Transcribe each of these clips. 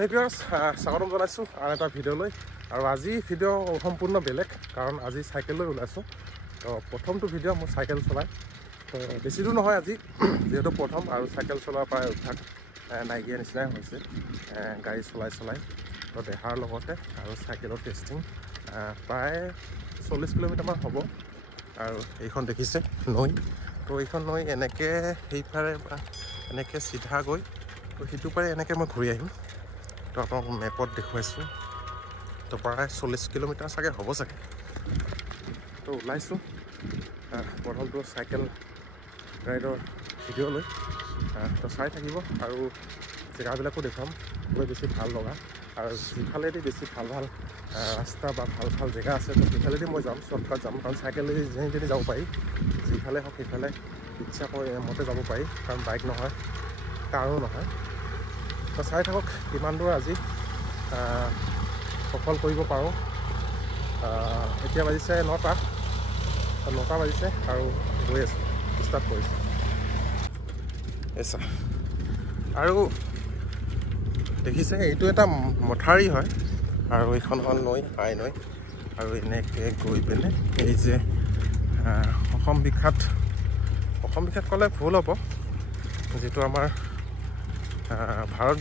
সেইটো স্বাগতম জনাইছোঁ আৰু এটা ভিডিঅ'লৈ। আৰু আজি ভিডিঅ' সম্পূৰ্ণ বেলেগ, কাৰণ আজি চাইকেল লৈ ওলাইছোঁ। তো প্ৰথমটো ভিডিঅ' মোৰ চাইকেল চলাই, তো বেছি দূৰ নহয় আজি, যিহেতু প্ৰথম আৰু চাইকেল চলোৱাৰ পৰা অভ্যাস নাইকিয়া নিচিনাই হৈছে গাড়ী চলাই। তো দেহাৰ লগতে আৰু চাইকেলৰ টেষ্টিং প্ৰায় 40 কিলোমিটাৰমান হ'ব। আৰু এইখন দেখিছে নৈ, তো এইখন নৈ এনেকৈ সেইফালে বা এনেকৈ চিধা গৈ তো সিটো পাৰে এনেকৈ মই ঘূৰি আহিম। তো আপোনাক মেপত দেখুৱাইছোঁ, তো প্ৰায় 40 কিলোমিটাৰ চাগে হ'ব চাগে। তো ওলাইছোঁ প্ৰথমটো চাইকেল ৰাইডৰ ভিডিঅ' লৈ। তো চাই থাকিব আৰু জেগাবিলাকো দেখুৱাম, গৈ বেছি ভাল লগা। আৰু যিফালেদি বেছি ভাল ৰাস্তা বা ভাল জেগা আছে, তো সেইফালেদি মই যাম, শ্বৰ্টকাট যাম, কাৰণ চাইকেলেদি যেনি যাব পাৰি, যিফালে হওক সেইফালে ইচ্ছা কৰি মতে যাব পাৰি, কাৰণ বাইক নহয়, কাৰো নহয়। তো চাই থাকক কিমান দূৰ আজি সফল কৰিব পাৰোঁ। এতিয়া বাজিছে 9টা বাজিছে আৰু গৈ আছোঁ, ষ্টাৰ্ট কৰিছোঁ। এছা আৰু দেখিছে এইটো এটা মথাউৰি হয়, আৰু এইখন হ'ল নৈ, আই নৈ। আৰু এনেকৈ গৈ পিনে এই যে অসম বিখ্যাত ক'লে ভুল হ'ব, যিটো আমাৰ ভাৰত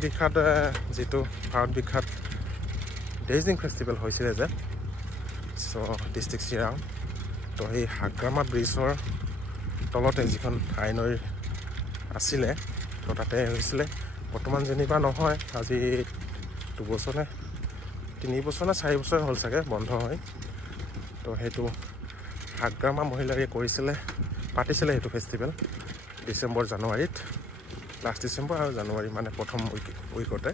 বিখ্যাত ডেইজিং ফেষ্টিভেল হৈছিলে যে, ডিষ্ট্ৰিক্ট চিৰাং। তো সেই হাগ্ৰামা ব্ৰিজৰ তলতে যিখন আই নৈ আছিলে, তো তাতে হৈছিলে। বৰ্তমান যেনিবা নহয়, আজি 2 বছৰ নে 3 বছৰ নে 4 বছৰ হ'ল চাগে বন্ধ হয়। তো সেইটো হাগ্ৰামা মহিলাৰে পাতিছিলে সেইটো ফেষ্টিভেল জানুৱাৰীত, লাষ্ট ডিচেম্বৰ আৰু জানুৱাৰী, মানে প্ৰথম উইকতে।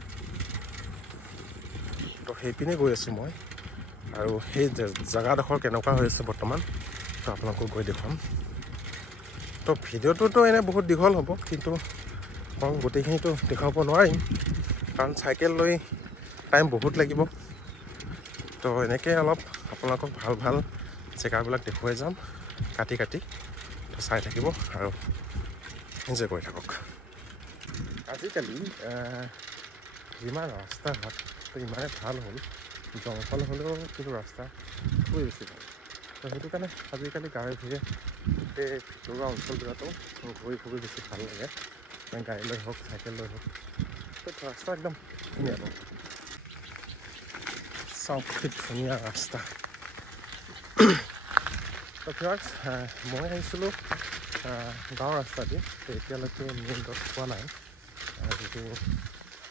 তো সেইপিনে গৈ আছোঁ মই, আৰু সেই জেগাডোখৰ কেনেকুৱা হৈ আছে বৰ্তমান, তো আপোনালোকক গৈ দেখুৱাম। তো ভিডিঅ'টোতো এনেই বহুত দীঘল হ'ব, কিন্তু মই গোটেইখিনিতো দেখুৱাব নোৱাৰিম, কাৰণ চাইকেল লৈ টাইম বহুত লাগিব। তো এনেকৈ অলপ আপোনালোকক ভাল জেগাবিলাক দেখুৱাই যাম কাটি। তো চাই থাকিব আৰু এনজয় কৰি থাকক। আজিকালি যিমান ৰাস্তা ঘাট ইমানে ভাল হ'ল, জংঘল হ'লেও কিন্তু ৰাস্তা খুবেই বেছি ভাল। তো সেইটো কাৰণে আজিকালি গাড়ী ভিৰে গোটেই ভিতৰুৱা অঞ্চলবিলাকো ঘূৰি খুবেই বেছি ভাল লাগে, গাড়ী লৈ হওক চাইকেল লৈ হওক। তো ৰাস্তা একদম ধুনীয়া পাব, চাওক কি ধুনীয়া ৰাস্তা। তো ফ্ৰেণ্ডছ, মই আহিছিলোঁ গাঁৱৰ ৰাস্তা দি, তো এতিয়ালৈকে মেইন ৰোড পোৱা নাই। যিটো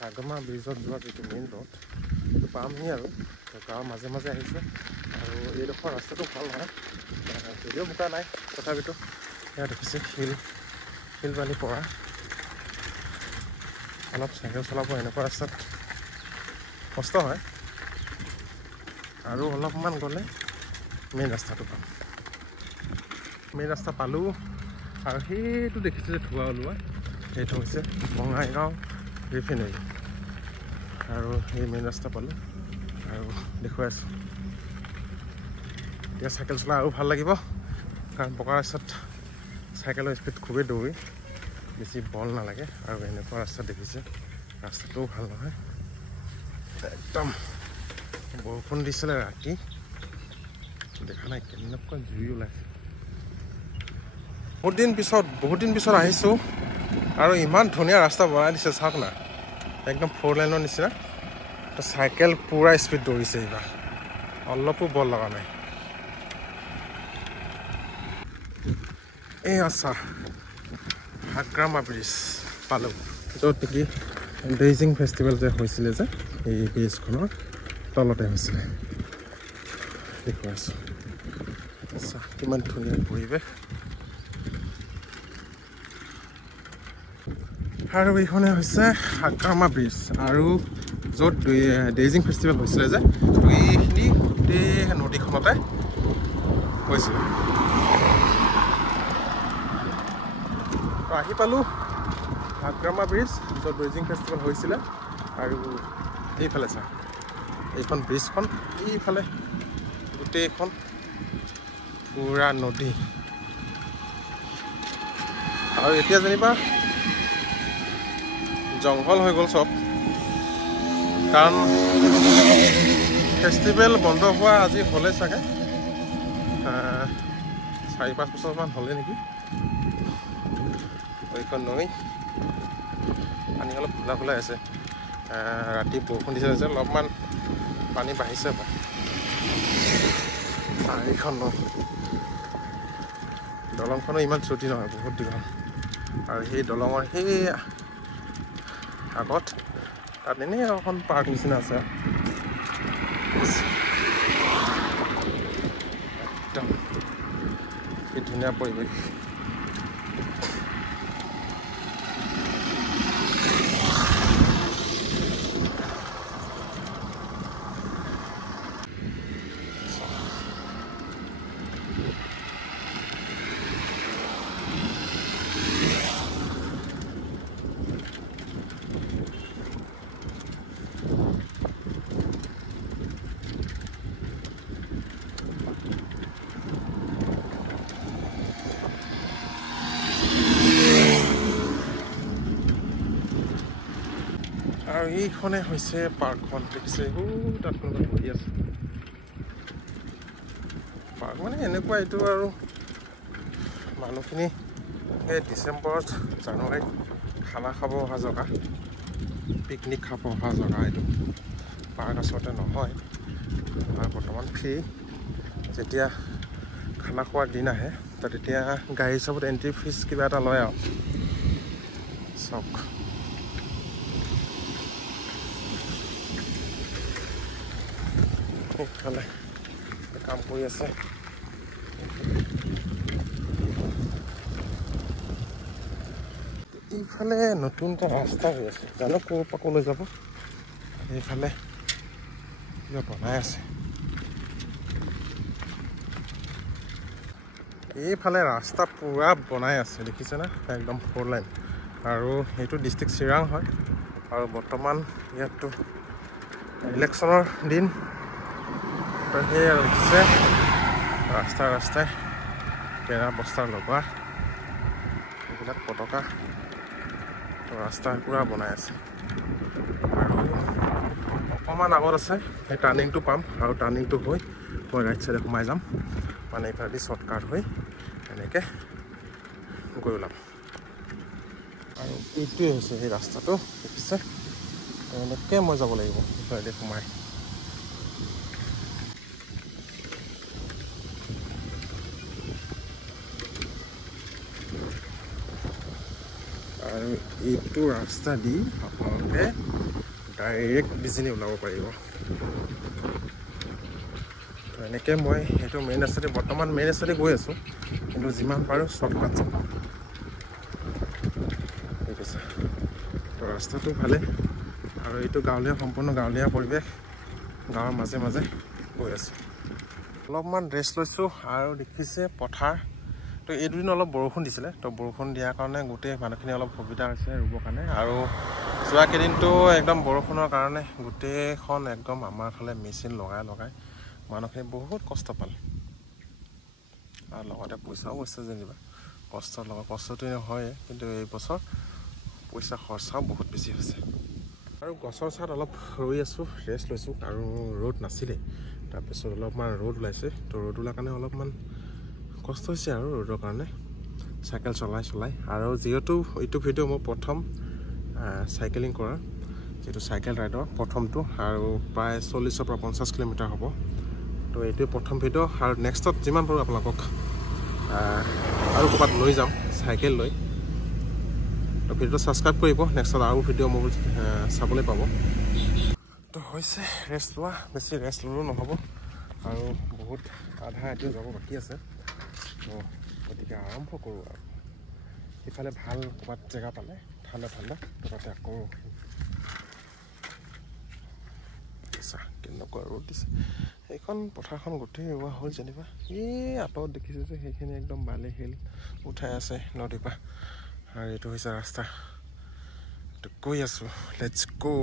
হাগ্ৰামা ব্ৰিজত যোৱা যিটো মেইন ৰোড, সেইটো পামহি আৰু। তো গাঁৱৰ মাজে আহিছোঁ, আৰু এইডোখৰ ৰাস্তাটো ভাল নহয়, যদিও বোকা নাই, তথাপিতো সেয়া দেখিছে শিল বালি পৰা। অলপ চাইকেল চলাব এনেকুৱা ৰাস্তাত কষ্ট হয়, আৰু অলপমান গ'লে মেইন ৰাস্তাটো পাম। মেইন ৰাস্তা পালোঁ, আৰু সেইটো দেখিছোঁ যে ধোঁৱা ওলোৱা, সেইটো হৈছে বঙাইগাঁও ৰিফাইনেৰী। আৰু সেই মেইন ৰাস্তা পালোঁ আৰু দেখুৱাই আছোঁ। এতিয়া চাইকেল চলাই আৰু ভাল লাগিব, কাৰণ পকা ৰাস্তাত চাইকেলৰ স্পীড খুবেই দৌৰি, বেছি বল নালাগে। আৰু এনেকুৱা ৰাস্তা দেখিছে, ৰাস্তাটোও ভাল নহয়, একদম বৰষুণ দিছিলে ৰাতি, দেখা নাই কেনেকুৱা জুই ওলাইছে। বহুত দিন পিছত আহিছোঁ, আৰু ইমান ধুনীয়া ৰাস্তা বনাই দিছে, চাওক না, একদম 4 লাইনৰ নিচিনা। তো চাইকেল পূৰা স্পীড দৌৰিছে এইবাৰ, অলপো বল লগা নাই। এই আচ্ছা, হাগ্ৰামা ব্ৰিজ পালোঁ, য'ত নেকি ডেইজিং ফেষ্টিভেল যে হৈছিলে যে, এই ব্ৰিজখনৰ তলতে হৈছিলে, দেখুৱাই আছোঁ। আচ্ছা, কিমান ধুনীয়া পৰিৱেশ। আৰু এইখনে হৈছে হাগ্ৰামা ব্ৰিজ, আৰু য'ত ডেইজিং ফেষ্টিভেল হৈছিলে যে, এইখিনি গোটেই নদীখনতে হৈছিলে। তো আহি পালোঁ হাগ্ৰামা ব্ৰিজ, য'ত ডেইজিং ফেষ্টিভেল হৈছিলে। আৰু এইফালে চা, এইখন ব্ৰিজখন, এইফালে গোটেইখন পুৰা নদী। আৰু এতিয়া যেনিবা জংঘল হৈ গ'ল চব, কাৰণ ফেষ্টিভেল বন্ধ হোৱা আজি হ'লে চাগে 4-5 বছৰমান হ'লে নেকি। এইখন নৈ পানী অলপ খোলা খোলাই আছে। ৰাতি বৰষুণ দিছে যে অলপমান পানী বাঢ়িছে। এইখন নৈ দলংখনো ইমান চুটি নহয়, বহুত দীঘল। আৰু সেই দলঙৰ সেই আগত তাত এনেই এখন পাৰ্ক নিচিনা আছে। একদম কি ধুনীয়া পৰিৱেশ। আৰু এইখনে হৈছে পাৰ্কখন। দেখিছে তাত কোনোবা বহি আছে। পাৰ্ক মানে এনেকুৱা এইটো আৰু মানুহখিনি সেই ডিচেম্বৰত জানুৱাৰীত খানা খাব অহা জেগা, পিকনিক খাব অহা জেগা। এইটো পাৰ্ক আচলতে নহয়, বৰ্তমান ফ্ৰী। যেতিয়া খানা খোৱাৰ দিন আহে তাত তেতিয়া গাড়ী হিচাপত এণ্ট্ৰি ফিজ কিবা এটা লয় আৰু চাওক। এইফালে কাম কৰি আছে। এইফালে নতুন এটা ৰাস্তা হৈ আছে, জানো ক'ৰ পৰা ক'লৈ যাব। এইফালে কিবা বনাই আছে। এইফালে ৰাস্তা পুৰা বনাই আছে, দেখিছেনে? একদম 4 লাইন। আৰু এইটো ডিষ্ট্ৰিক্ট চিৰাং হয়। আৰু বৰ্তমান ইয়াততো ইলেকশ্যনৰ দিন। সেই আৰু দেখিছে ৰাস্তাই কেৰা বস্তা লগোৱা এইবিলাক পতাকা। ৰাস্তা পুৰা বনাই আছে। আৰু অকণমান আগত আছে সেই টাৰ্ণিংটো পাম, আৰু টাৰ্ণিংটো হৈ মই ৰাইট চাইডে সোমাই যাম। মানে এইফালেদি শ্বৰ্টকাট হৈ এনেকৈ গৈ ওলাম। আৰু এইটোৱে হৈছে সেই ৰাস্তাটো, দেখিছে? এনেকৈ মই যাব লাগিব এইফালেদি সোমাই। আৰু এইটো ৰাস্তা দি আপোনালোকে ডাইৰেক্ট বিজনী ওলাব পাৰিব। তো এনেকৈ মই সেইটো মেইন ৰাস্তাতে, বৰ্তমান মেইন ৰাস্তাতে গৈ আছোঁ, কিন্তু যিমান পাৰোঁ শ্বৰ্টকাট যাম। ঠিক আছে, তো ৰাস্তাটো ভালে। আৰু এইটো গাঁৱলীয়া, সম্পূৰ্ণ গাঁৱলীয়া পৰিৱেশ। গাঁৱৰ মাজে মাজে গৈ আছোঁ। অলপমান ৰেষ্ট লৈছোঁ। আৰু দেখিছে পথাৰ। তো এই দুদিন অলপ বৰষুণ দিছিলে, তো বৰষুণ দিয়াৰ কাৰণে গোটেই মানুহখিনি অলপ সুবিধা হৈছে ৰুবৰ কাৰণে। আৰু যোৱা কেইদিনটো একদম বৰষুণৰ কাৰণে গোটেইখন একদম আমাৰ ফালে মেচিন লগাই মানুহখিনি বহুত কষ্ট পালে। আৰু লগতে পইচাও গৈছে যেনিবা। কষ্টৰ লগত কষ্টটো নহয়ে, কিন্তু এই বছৰ পইচা খৰচাও বহুত বেছি হৈছে। আৰু গছৰ ছাঁত অলপ ৰৈ আছোঁ, ৰেষ্ট লৈছোঁ। আৰু ৰ'দ নাছিলে, তাৰপিছত অলপমান ৰ'দ ওলাইছে। তো ৰ'দ ওলাৰ কাৰণে অলপমান কষ্ট হৈছে আৰু ৰ'দৰ কাৰণে চাইকেল চলাই। আৰু যিহেতু এইটো ভিডিঅ' মোৰ প্ৰথম চাইকেলিং কৰা, যিটো চাইকেল ৰাইডৰ প্ৰথমটো, আৰু প্ৰায় 40-ৰ পৰা 50 কিলোমিটাৰ হ'ব। তো এইটোৱে প্ৰথম ভিডিঅ'। আৰু নেক্সটত যিমান পাৰোঁ আপোনালোকক আৰু ক'ৰবাত লৈ যাম চাইকেল লৈ। তো ভিডিঅ'টো ছাবস্ক্ৰাইব কৰিব, নেক্সটত আৰু ভিডিঅ' মোৰ চাবলৈ পাব। তো হৈছে ৰেষ্ট লোৱা, বেছি ৰেষ্ট ল'লেও নহ'ব। আৰু বহুত আধা এতিয়াও যাব বাকী আছে। তো গতিকে আৰম্ভ কৰোঁ। আৰু সিফালে ভাল ক'ৰবাত জেগা পালে ঠাণ্ডা তো তাতে আকৌ কেনেকুৱা ৰ'দ দিছে। সেইখন পথাৰখন গোটেই ৰোৱা হ'ল যেনিবা। এই আঁতৰত দেখিছোঁ যে সেইখিনি একদম বালি শিল উঠাই আছে নদীৰ পৰা। আৰু এইটো হৈছে ৰাস্তা। তো গৈ আছোঁ, লেটছ গো।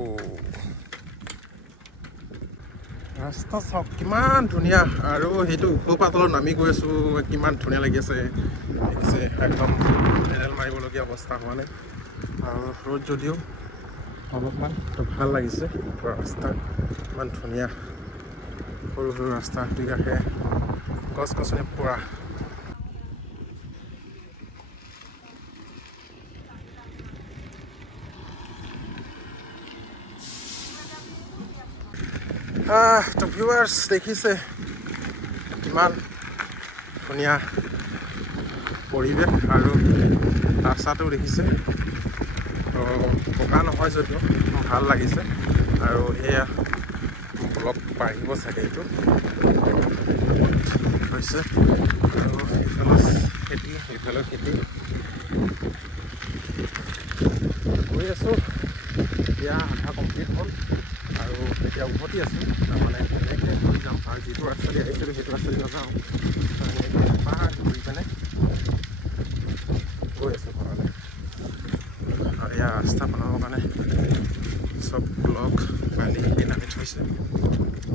ৰাস্তা চাওক কিমান ধুনীয়া। আৰু সেইটো ওপৰৰ পৰা তলত নামি গৈ আছোঁ, কিমান ধুনীয়া লাগি আছে। দেখিছে একদম পেডেল মাৰিবলগীয়া অৱস্থা হোৱা নাই। আৰু ৰ'দ যদিও অলপমান তো ভাল লাগিছে ৰাস্তা ইমান ধুনীয়া সৰু সৰু ৰাস্তা দুই কাষে গছ গছনি পৰা তো ভিউৱাৰ্ছ দেখিছে কিমান ধুনীয়া পৰিৱেশ আৰু ৰাস্তাটো দেখিছে তো পকা নহয় যদিও ভাল লাগিছে আৰু এয়া অলপ পাৰিব চাগে এইটো হৈছে আৰু এইফালে খেতি এইফালে খেতি গৈ আছোঁ এতিয়া আধা কমপ্লিট হ'ল আৰু এতিয়া উভতি আছোঁ তাৰমানে এনেকৈ গৈ যাম আৰু যিটো ৰাস্তা দি আহিছিলোঁ সেইটো ৰাস্তা দি নাযাওঁ পাহাৰ ঘূৰি পিনে গৈ আছোঁ ঘৰলৈ আৰু ইয়াৰ ৰাস্তা বনাবৰ কাৰণে চব ব্লক বালি নামি থৈছে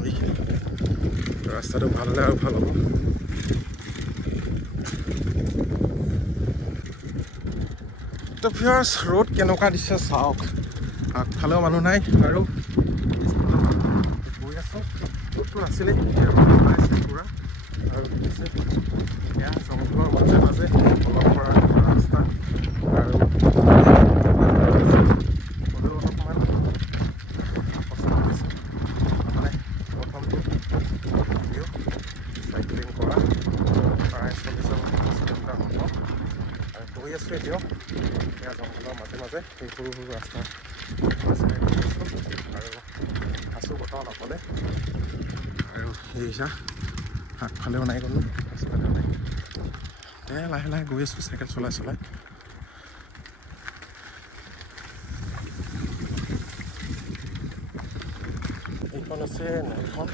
এইখিনি ৰাস্তাটো ভাল হ'লে আৰু ভাল হ'ব তো ভিউৱাৰ্ছ ৰোড কেনেকুৱা দিছে চাওক আগফালেও মানুহ নাই আৰু গৈ আছোঁ ৰোডটো নাছিলেই ওলাইছে পূৰা আৰু দেখিছে এয়া জংঘলৰ মাজে মাজে অলপ পৰা ৰাস্তা আৰু হ'লেও অলপমান কষ্ট হৈছে মানে প্ৰথমটো ভিডিঅ' চাইকেলিং কৰা প্ৰায় 40 কিলোমিটাৰ হ'ব আৰু গৈ আছোঁ এতিয়াও এয়া জংঘলৰ মাজে মাজে সেই সৰু সৰু ৰাস্তা মাজেৰে গৈ আছোঁ আৰু আছোঁ বৰ্তমান অকলে আৰু সেইয়া আগফালেও নাই কোনো পাছফালেও নাই লাহে লাহে গৈ আছোঁ চাইকেল চলাই চলাই এইখন আছে নৈখন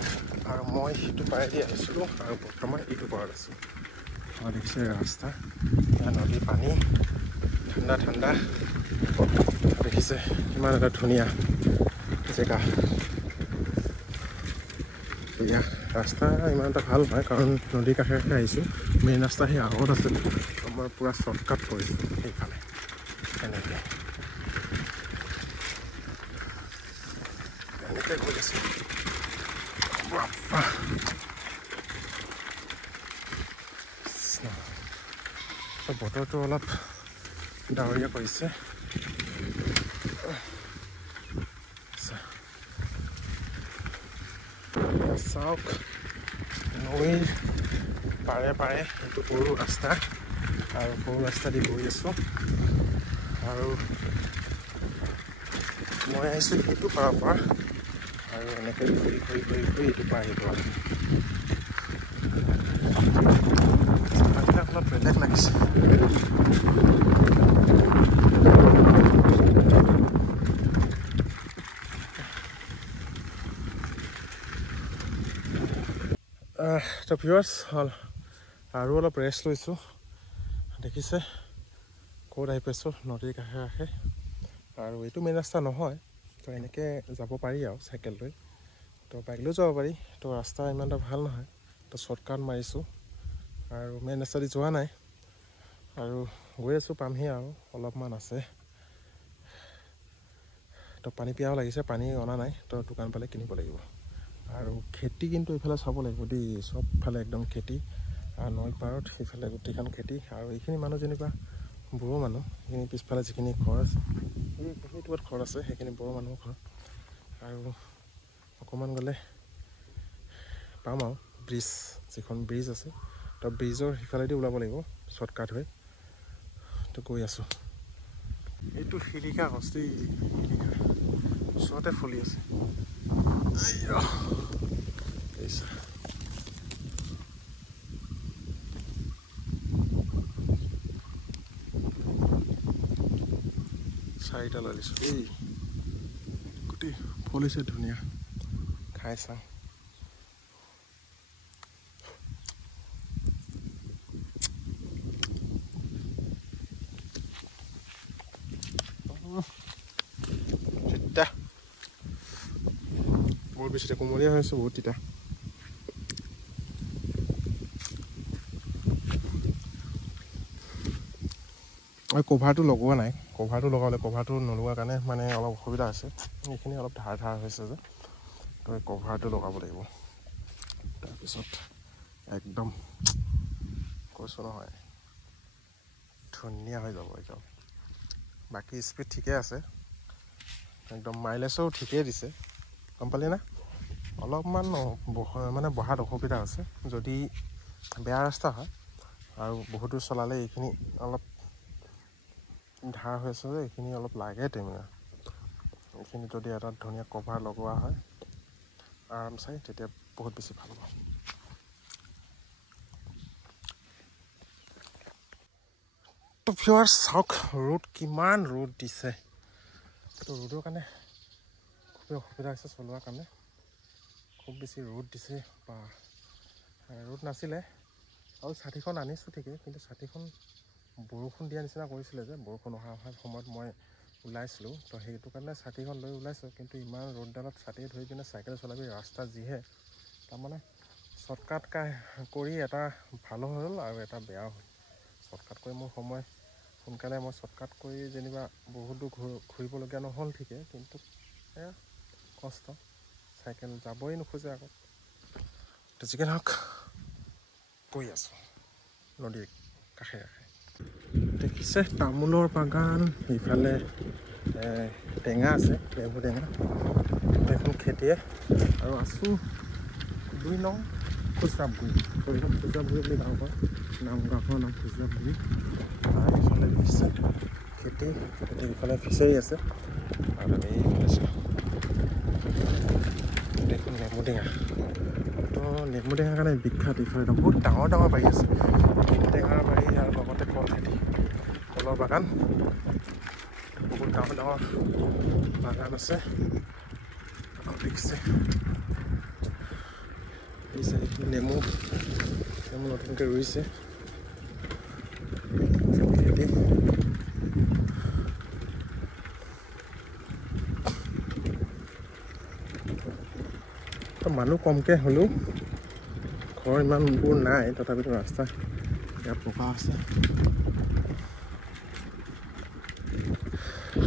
আৰু মই সিটো পাৰেদি আহিছিলোঁ আৰু বৰ্তমান এইটো পাৰত আছোঁ আৰু দেখিছে ৰাস্তা নদীৰ পানী ঠাণ্ডা ঠাণ্ডা দেখিছে ইমান এটা ধুনীয়া জেগা এয়া ৰাস্তা ইমান এটা ভাল নহয় কাৰণ নদীৰ কাষে কাষে আহিছোঁ মেইন ৰাস্তা সেই আগত আছে মই পূৰা শ্বৰ্টকাট কৰিছোঁ সেইফালে এনেকৈ গৈ আছোঁ বতৰটো অলপ ডাৱৰীয়া কৰিছে চাওক নৈৰ পাৰে পাৰে এইটো সৰু ৰাস্তা আৰু সৰু ৰাস্তা দি গৈ আছোঁ আৰু মই আহিছোঁ সেইটো পাৰৰ পৰা আৰু এনেকৈ ঘূৰি ঘূৰি ঘূৰি ঘূৰি এইটো পৰা আহিব অলপ বেলেগ লাগিছে তো ভিউৱাৰ্ছ হ'ল আৰু অলপ ৰেষ্ট লৈছোঁ দেখিছে ক'ত আহি পাইছোঁ নদীৰ কাষে কাষে আৰু এইটো মেইন ৰাস্তা নহয় তো এনেকৈ যাব পাৰি আৰু চাইকেল লৈ তো বাইক লৈ যাব পাৰি তো ৰাস্তা ইমান এটা ভাল নহয় তো শ্বৰ্টকাট মাৰিছোঁ আৰু মেইন ৰাস্তা দি যোৱা নাই আৰু গৈ আছোঁ পামহি আৰু অলপমান আছে তো পানী পিয়াও লাগিছে পানী অনা নাই তো দোকান পালে কিনিব লাগিব আৰু খেতি কিন্তু এইফালে চাব লাগিব দেই চবফালে একদম খেতি আৰু নৈ পাৰত সেইফালে গোটেইখন খেতি আৰু এইখিনি মানুহ যেনিবা বড়ো মানুহ সেইখিনি পিছফালে যিখিনি ঘৰ আছে সেইটোত ঘৰ আছে সেইখিনি বড়ো মানুহৰ ঘৰ আৰু অকণমান গ'লে পাম আৰু ব্ৰিজ যিখন ব্ৰিজ আছে তো ব্ৰিজৰ সিফালেদি ওলাব লাগিব শ্বৰ্টকাট হৈ তো গৈ আছোঁ এইটো শিলিখা গছ দেই শিলিখা ওচৰতে ফুলি আছে চাৰিটা লৈ লৈছোঁ এই গোটেই ফলিছে ধুনীয়া খাই চাওঁ তিতা বৰ বেছি কোমলীয়া হৈ আছে বহুত তিতা মই কভাৰটো লগোৱা নাই, কভাৰটো লগালে কভাৰটো নলোৱাৰ কাৰণে মানে অলপ অসুবিধা আছে, এইখিনি অলপ ধাৰ হৈছে যে, তো এই কভাৰটো লগাব লাগিব। তাৰপিছত একদম কৈছোঁ নহয় ধুনীয়া হৈ যাব একদম। বাকী স্পীড ঠিকে আছে, একদম মাইলেজো ঠিকেই দিছে, গম পালি না। অলপমান মানে বহাত অসুবিধা আছে, যদি বেয়া ৰাস্তা হয় আৰু বহুত দূৰ চলালে এইখিনি অলপ ধাৰ হৈ আছে যে, এইখিনি অলপ লাগে টেমিনা। এইখিনি যদি এটা ধুনীয়া কভাৰ লগোৱা হয় আৰাম চাই, তেতিয়া বহুত বেছি ভাল হ'ব। তো ভিউৱাৰ্ছ চাওক ৰ'দ কিমান ৰ'দ দিছে, তো ৰ'দৰ কাৰণে খুবেই অসুবিধা হৈছে চলোৱাৰ কাৰণে, খুব বেছি ৰ'দ দিছে। বা ৰ'দ নাছিলে আৰু ছাতিখন আনিছোঁ ঠিকেই, কিন্তু ছাতিখন বৰষুণ দিয়া নিচিনা কৰিছিলে যে, বৰষুণ অহাৰ সময়ত মই ওলাইছিলোঁ, তো সেইটো কাৰণে ছাতিখন লৈ ওলাইছোঁ। কিন্তু ইমান ৰ'দডালত ছাতি ধৰি পিনে চাইকেল চলাবি, ৰাস্তা যিহে, তাৰমানে শ্বৰ্টকাট কৰি এটা ভালো হ'ল আৰু এটা বেয়াও হ'ল। শ্বৰ্টকাট কৰি মোৰ সময় সোনকালে, মই শ্বৰ্টকাট কৰি যেনিবা বহুত দূৰ ঘূৰিবলগীয়া নহ'ল ঠিকে, কিন্তু এয়া কষ্ট, চাইকেল যাবই নোখোজে আগত। তো যিকি নহওক গৈ আছোঁ নদীৰ কাষে কাষে। দেখিছে তামোলৰ বাগান, ইফালে টেঙা আছে, নেমু টেঙা, এখন খেতিয়ে। আৰু আছোঁ 2 নং খুচৰাগুৰি, খুচৰাগুৰি বুলি গাঁও কয়, গাঁওখনৰ নাম খুচৰাগুৰি। আৰু ইফালে দেখিছে খেতি, ইফালে ফিচাৰী আছে, আৰু আমি এইফালে দেখোন নেমু টেঙা। তো নেমু টেঙাৰ কাৰণে বিখ্যাত, ইফালে বহুত ডাঙৰ ডাঙৰ বাৰী আছে, নেমু টেঙাৰ বাৰী আৰু লগতে কল খেতি, কলৰ বাগান, বহুত ডাঙৰ ডাঙৰ বাগান আছে। দেখিছে নেমু নতুনকৈ ৰুইছে খেতি। মানুহ কমকৈ হ'লেও ঘৰ ইমানবোৰ নাই, তথাপিতো ৰাস্তা ইয়াত পকা আছে।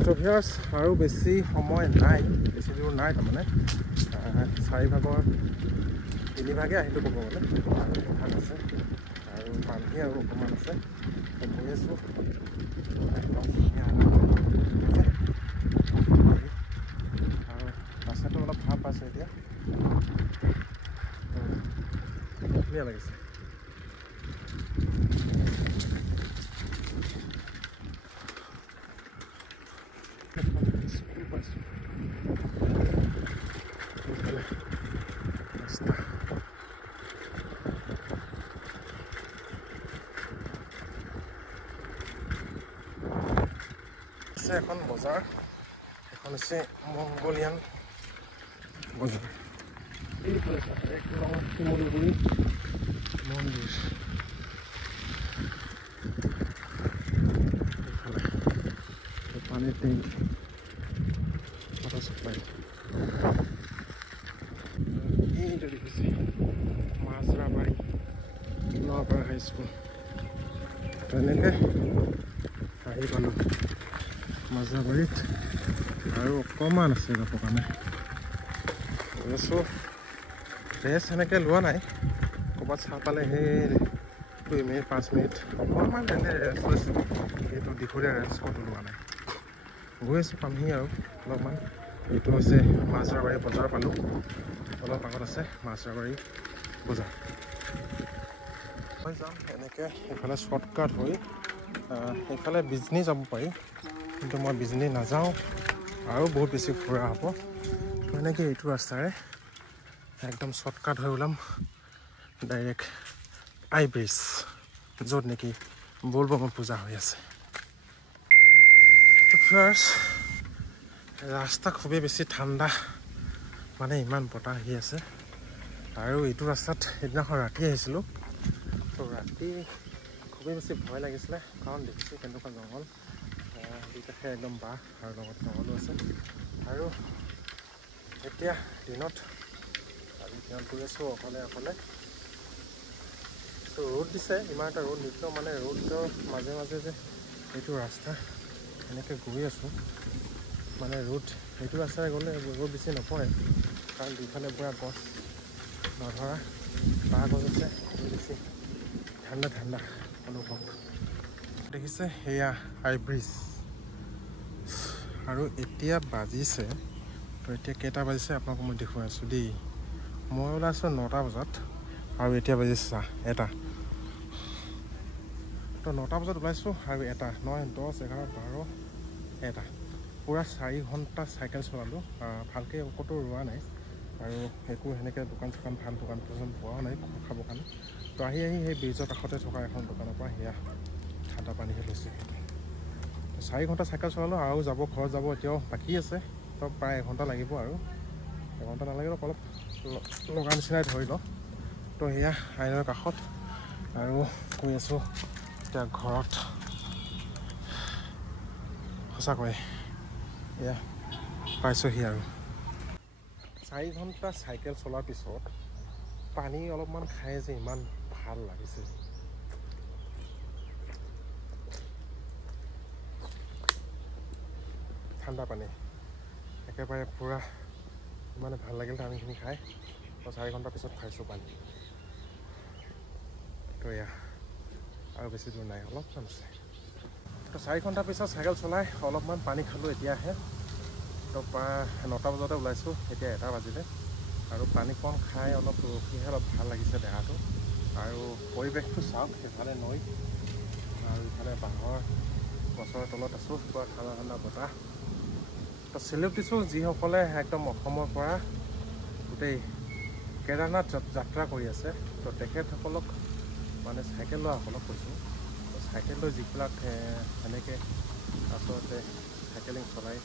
তো ভিউৱাৰ্ছ আৰু বেছি সময় নাই, বেছি দূৰ নাই, তাৰমানে 4 ভাগৰ 3 ভাগে আহিলোঁ ক'ব গ'লে, আৰু ভাগ আছে আৰু পানী আৰু অকণমান আছে, গৈ আছোঁ একদম ধুনীয়া। আৰু ৰাস্তাটো অলপ ভাল পাইছোঁ এতিয়া, ধুনীয়া লাগিছে। স্কুল পাইছোঁ, ৰাস্তা আছে। এখন বজাৰ, এখন হৈছে মংগলিয়ান বজাৰ, শিমলুগুৰি মন্দিৰ, এইফালে পানীৰ টেংকি, ৱাটাৰ চাপ্লাই, এইটো দেখিছে মাজৰাবাৰী নগাঁও হাইস্কুল। তেনেকৈ আহি পালোঁ মাজৰাবাৰীত, আৰু অকণমান আছে যাবৰ কাৰণে। গৈছোঁ, ৰেষ্ট সেনেকৈ লোৱা নাই, ক'ৰবাত চাহ পালে সেই 2 মিনিট 5 মিনিট অকণমান এনেই ৰেষ্ট লৈছোঁ, এইটো দীঘলীয়া ৰেষ্ট ক'তো লোৱা নাই। গৈ আছোঁ পামহি আৰু অলপমান। এইটো হৈছে মাজৰাবাৰী বজাৰ পালোঁ, অলপ আগত আছে মাজৰাবাৰী বজাৰ। মই যাম এনেকৈ, এইফালে শ্বৰ্টকাট হৈ সেইফালে বিজনী যাব পাৰি, কিন্তু মই বিজনী নাযাওঁ, আৰু বহুত বেছি ফুৰা হ'ব। তো এনেকৈ এইটো ৰাস্তাৰে একদম শ্বৰ্টকাট হৈ ওলাম ডাইৰেক্ট আই ব্ৰিজ, য'ত নেকি বলবমৰ পূজা হৈ আছে। ফাৰ্ষ্ট ৰাস্তা খুবেই বেছি ঠাণ্ডা, মানে ইমান বতাহ আহি আছে। আৰু এইটো ৰাস্তাত সেইদিনাখন ৰাতি আহিছিলোঁ, তো ৰাতি খুবেই বেছি ভয় লাগিছিলে, কাৰণ দেখিছোঁ কেনেকুৱা জংঘল, দুইকাষে একদম বাঁহ আৰু লগত জংঘলো আছে। আৰু এতিয়া দিনত গৈ আছোঁ অকলে। তো ৰ'দ দিছে, ইমান এটা ৰ'দ নিদিলেও মানে ৰ'দৰ মাজে মাজে যে এইটো ৰাস্তা এনেকৈ গৈ আছোঁ মানে ৰোড এইটো ৰাস্তাৰে গ'লে ৰ'দ বেছি নপৰে কাৰণ দুইফালে পুৰা গছ নধৰা বাঁহ গছ আছে বেছি ঠাণ্ডা ঠাণ্ডা অনুভৱ দেখিছে সেয়া আই ব্ৰিজ আৰু এতিয়া বাজিছে তো এতিয়া কেইটা বাজিছে আপোনালোকক মই দেখুৱাই আছোঁ দেই মই ওলাইছোঁ 9টা বজাত আৰু এতিয়া বাজিছে এটা তো 9টা বজাত ওলাইছোঁ আৰু এটা 9, 10, 11, 12 এটা পুৰা 4 ঘণ্টা চাইকেল চলালোঁ ভালকৈ ক'তো ৰোৱা নাই আৰু একো সেনেকৈ দোকান চোকান ভাল দোকান পোৱা নাই খাবৰ কাৰণে তো আহি সেই ব্ৰিজৰ কাষতে থকা এখন দোকানৰ পৰা সেয়া ঠাণ্ডা পানীহে লৈছোঁ 4 ঘণ্টা চাইকেল চলালোঁ আৰু যাব ঘৰত যাব এতিয়াও বাকী আছে তো প্ৰায় 1 ঘণ্টা লাগিব আৰু 1 ঘণ্টা নালাগিলেও অলপ লগা নিচিনাই ধৰি লওঁ তো সেয়া আইনৰ কাষত আৰু গৈ আছোঁ এতিয়া ঘৰত সঁচাকৈ এয়া পাইছোঁহি আৰু 4 ঘণ্টা চাইকেল চলাৰ পিছত পানী অলপমান খাই যে ইমান ভাল লাগিছে ঠাণ্ডা পানী একেবাৰে পূৰা ইমানে ভাল লাগিল পানীখিনি খাই তো 4 ঘণ্টাৰ পিছত খাইছোঁ পানী তো এয়া আৰু বেছি দূৰ নাই অলপমান আছে তো 4 ঘণ্টাৰ পিছত চাইকেল চলাই অলপমান পানী খালোঁ এতিয়াহে তো প্ৰায় 9টা বজাতে ওলাইছোঁ এতিয়া 1টা বাজিলে আৰু পানী কম খাই অলপ ৰখিহে অলপ ভাল লাগিছে দেহাটো আৰু পৰিৱেশটো চাওক সেইফালে নৈ আৰু ইফালে বাঁহৰ গছৰ তলত আছোঁ পুৰা ঠাণ্ডা ঠাণ্ডা বতাহ তো চেলিউট দিছোঁ যিসকলে একদম অসমৰ পৰা গোটেই কেদাৰনাথ যাত্ৰা কৰি আছে তো তেখেতসকলক মানে চাইকেল লোৱাসকলক কৈছোঁ তো চাইকেল লৈ যিবিলাক সেনেকৈ আচলতে চাইকেলিং চলাই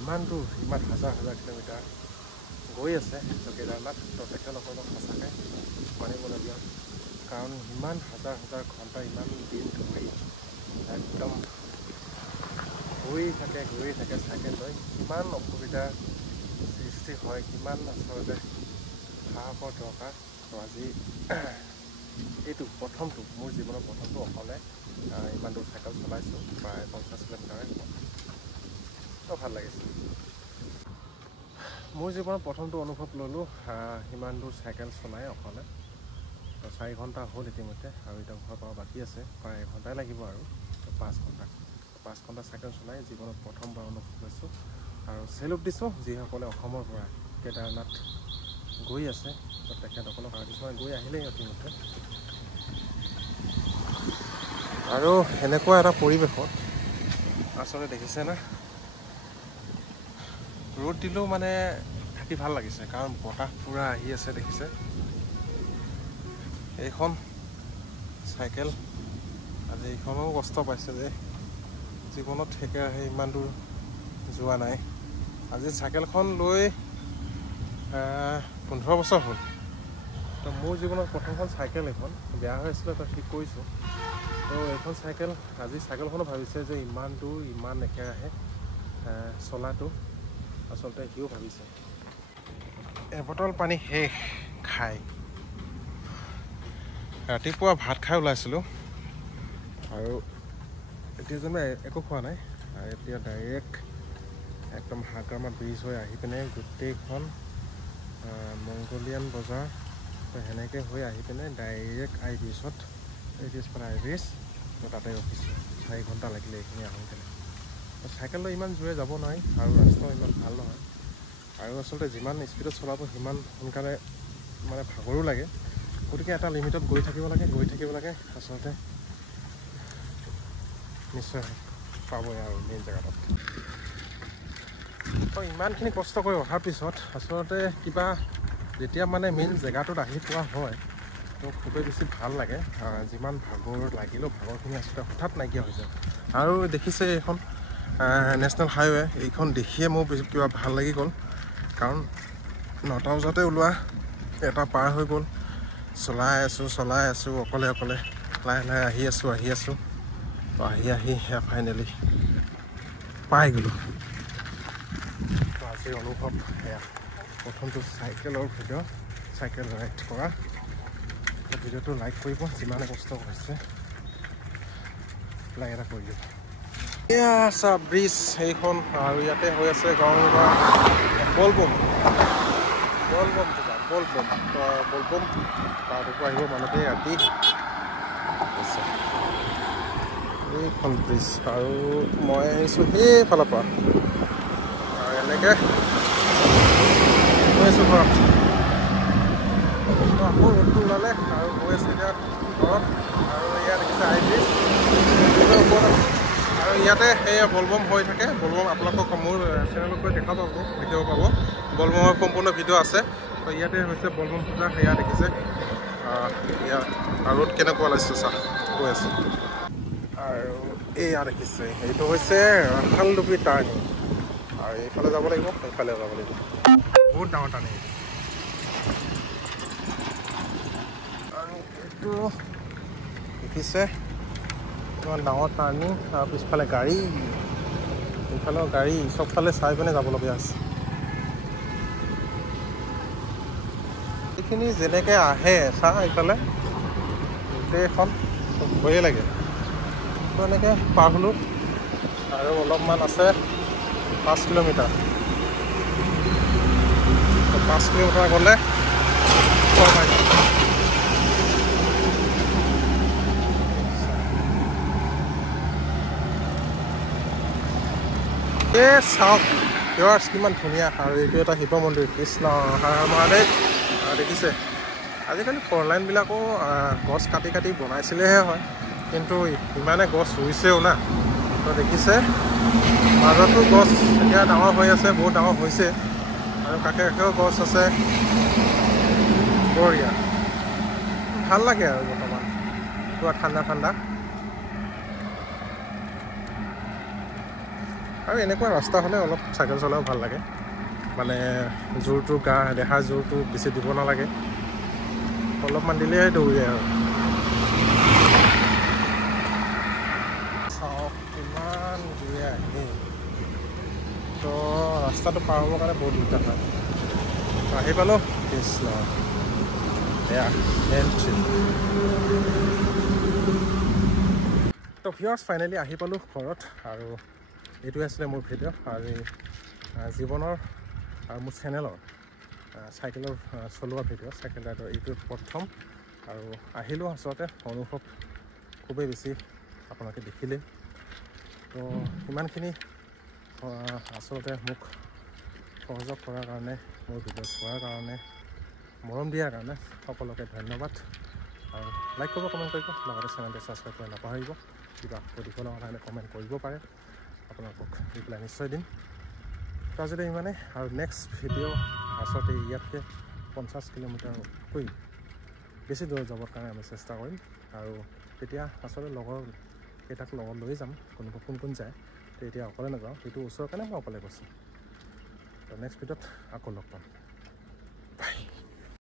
ইমান দূৰ ইমান হাজাৰ হাজাৰ কিলোমিটাৰ গৈ আছে তো কেদাৰনাথ তো তেখেতসকলক সঁচাকৈ মানিবলগীয়া কাৰণ ইমান হাজাৰ হাজাৰ ঘণ্টা ইমান দিন ধৰি একদম ঘূৰি থাকে চাইকেল লৈ কিমান অসুবিধাৰ সৃষ্টি হয় কিমান আচলতে সাহসৰ দৰকাৰ তো আজি এইটো প্ৰথমটো মোৰ জীৱনৰ প্ৰথমটো অকলে ইমান দূৰ চাইকেল চলাইছোঁ প্ৰায় 50 কিলোমিটাৰ তো ভাল লাগিছে মোৰ জীৱনৰ প্ৰথমটো অনুভৱ ল'লোঁ ইমান দূৰ চাইকেল চলাই অকলে তো 4 ঘণ্টা হ'ল ইতিমধ্যে আৰু এতিয়া ঘৰ পৰা বাকী আছে প্ৰায় 1 ঘণ্টাই লাগিব আৰু 5 ঘণ্টা চাইকেল চলাই জীৱনত প্ৰথমবাৰ অনুভৱ লৈছোঁ আৰু চেলুট দিছোঁ যিসকলে অসমৰ পৰা কেদাৰনাথ গৈ আছে তো তেখেতসকলক আৰু কিছুমান গৈ আহিলেই ইতিমধ্যে আৰু এনেকুৱা এটা পৰিৱেশত আচলতে দেখিছে না ৰ'দ দিলেও মানে থাকি ভাল লাগিছে কাৰণ বতাহ পূৰা আহি আছে দেখিছে এইখন চাইকেল আজি এইখনো কষ্ট পাইছে যে জীৱনত একেৰাহে ইমান দূৰ যোৱা নাই আজি চাইকেলখন লৈ 15 বছৰ হ'ল তো মোৰ জীৱনত প্ৰথমখন চাইকেল এখন বেয়া হৈ আছিলে তো ঠিক কৰিছোঁ তো এইখন চাইকেল আজি চাইকেলখনো ভাবিছে যে ইমান দূৰ ইমান একেৰাহে চলাটো আচলতে সিও ভাবিছে এবটল পানী শেষ খাই ৰাতিপুৱা ভাত খাই ওলাইছিলোঁ আৰু এতিয়া যেন একো খোৱা নাই আৰু এতিয়া ডাইৰেক্ট একদম হাগ্ৰামা ব্ৰিজ হৈ আহি পিনে গোটেইখন মংগোলিয়ান বজাৰ তো সেনেকৈ হৈ আহি পিনে ডাইৰেক্ট আই ব্ৰিজত পালে আই ব্ৰিজ তো তাতে ৰখিছোঁ 4 ঘণ্টা লাগিলে এইখিনি আহোঁতে চাইকেল লৈ ইমান জোৰে যাব নোৱাৰি আৰু ৰাস্তাও ইমান ভাল নহয় আৰু আচলতে যিমান স্পীডত চলাব সিমান সোনকালে মানে ভাগৰো লাগে গতিকে এটা লিমিটত গৈ থাকিব লাগে আচলতে নিশ্চয় পাবই আৰু মেইন জেগাটোত তো ইমানখিনি কষ্ট কৰি অহাৰ পিছত আচলতে কিবা যেতিয়া মানে মেইন জেগাটোত আহি পোৱা হয় তো খুবেই বেছি ভাল লাগে যিমান ভাগৰ লাগিলেও ভাগৰখিনি আচলতে হঠাৎ নাইকিয়া হৈ যায় আৰু দেখিছে এইখন নেশ্যনেল হাইৱে এইখন দেখিয়ে মোৰ কিবা ভাল লাগি গ'ল কাৰণ 9টা বজাতে ওলোৱা এটা পাৰ হৈ গ'ল চলাই আছোঁ অকলে লাহে আহি আছোঁ তো আহি সেয়া ফাইনেলি পাই গ'লোঁ তো আজিৰ অনুভৱ সেয়া প্ৰথমটো চাইকেলৰ ভিডিঅ' চাইকেল ৰাইড কৰা ভিডিঅ'টো লাইক কৰিব যিমানে কষ্ট হৈছে লাইক এটা কৰি দিব এয়া চা ব্ৰিজ এইখন আৰু ইয়াতে হৈ আছে গংগা বলবম বলবম বলবম বলবম তাৰপৰা আহিব মানুহতে ৰাতি এইখন ব্ৰিজ আৰু মই আহিছোঁ সেইফালৰ পৰা আৰু এনেকৈ গৈ আছোঁ ঘৰত আকৌ ৰ'দটো ওলালে আৰু গৈ আছোঁ এতিয়া ঘৰত আৰু ইয়াত দেখিছে আই ব্ৰিজ ওপৰত আছে আৰু ইয়াতে সেয়া বলবম হৈ থাকে বলবম আপোনালোকক মোৰ চেনেলত গৈ দেখিব পাব বলবমৰ সম্পূৰ্ণ ভিডিঅ' আছে তো ইয়াতে হৈছে বলবম পূজা সেয়া দেখিছে ইয়াত আৰু ৰ'দ কেনেকুৱা লাগিছে চাহ গৈ আছোঁ আৰু এয়া দেখিছে এইটো হৈছে ৰাখালডুবি টাৰ্ণিং আৰু এইফালে যাব লাগিব এইফালে যাব লাগিব বহুত ডাঙৰ টাৰ্ণিং আৰু এইটো দেখিছে ইমান ডাঙৰ টাৰ্ণিং আৰু পিছফালে গাড়ী এইফালেও গাড়ী চবফালে চাই পিনে যাবলগীয়া আছে এইখিনি যেনেকৈ আহে চাহ এইফালে গোটেইখন ভয়ে লাগে তো এনেকৈ পাৰ হ'লোঁ আৰু অলপমান আছে 5 কিলোমিটাৰ 5 কিলোমিটাৰ গ'লে পাই যাম এই চাওক ইয়াৰ কিমান ধুনীয়া আৰু এইটো এটা শিৱ মন্দিৰ কৃষ্ণ হৰ মহাদেৱ দেখিছে আজিকালি ফ'ৰ লাইনবিলাকো গছ কাটি কাটি বনাইছিলেহে হয় কিন্তু ইমানে গছ ৰুইছেও না তো দেখিছে মাজতো গছ এতিয়া ডাঙৰ হৈ আছে বহুত ডাঙৰ হৈছে আৰু কাষে কাষেও গছ আছে বঢ়িয়া ভাল লাগে আৰু বৰ্তমান পুৰা ঠাণ্ডা ঠাণ্ডা আৰু এনেকুৱা ৰাস্তা হ'লে অলপ চাইকেল চলাও ভাল লাগে মানে জোৰটো দেহাৰ জোৰটো বেছি দিব নালাগে অলপমান দিলেহে দৌৰে আৰু চাওক কিমান দূৰে আহে তো ৰাস্তাটো পাৰ হ'বৰ কাৰণে বহুত দিগদাৰ হয় আহি পালোঁ কৃষ্ণ এয়া এণ্ট্ৰি তো ভিউৱাৰ্ছ ফাইনেলি আহি পালোঁ ঘৰত আৰু এইটোৱে আছিলে মোৰ ভিডিঅ' আৰু জীৱনৰ আৰু মোৰ চেনেলৰ চাইকেলৰ চলোৱা ভিডিঅ' চাইকেল ৰাইডৰ এইটো প্ৰথম আৰু আহিলোঁ আচলতে অনুভৱ খুবেই বেছি আপোনালোকে দেখিলে তো ইমানখিনি আচলতে মোক সহযোগ কৰাৰ কাৰণে মোৰ ভিডিঅ' চোৱাৰ কাৰণে মৰম দিয়াৰ কাৰণে সকলোকে ধন্যবাদ আৰু লাইক কৰিব কমেণ্ট কৰিব লগতে চেনেলটো ছাবস্ক্ৰাইব কৰি নাপাহৰিব কিবা সুধিব লগা কাৰণে কমেণ্ট কৰিব পাৰে আপোনালোকক ৰিপ্লাই নিশ্চয় দিম তো যদি ইমানে আৰু নেক্সট ভিডিঅ' আচলতে ইয়াতকৈ 50 কিলোমিটাৰতকৈ বেছি দূৰত যাবৰ কাৰণে আমি চেষ্টা কৰিম আৰু তেতিয়া আচলতে লগৰকেইটাক লগত লৈ যাম কোন কোন যায় তো এতিয়া অকলে নাযাওঁ সেইটো ওচৰৰ কাৰণে মই অকলে গৈছোঁ তো নেক্সট ভিডিঅ'ত আকৌ লগ পাম বাই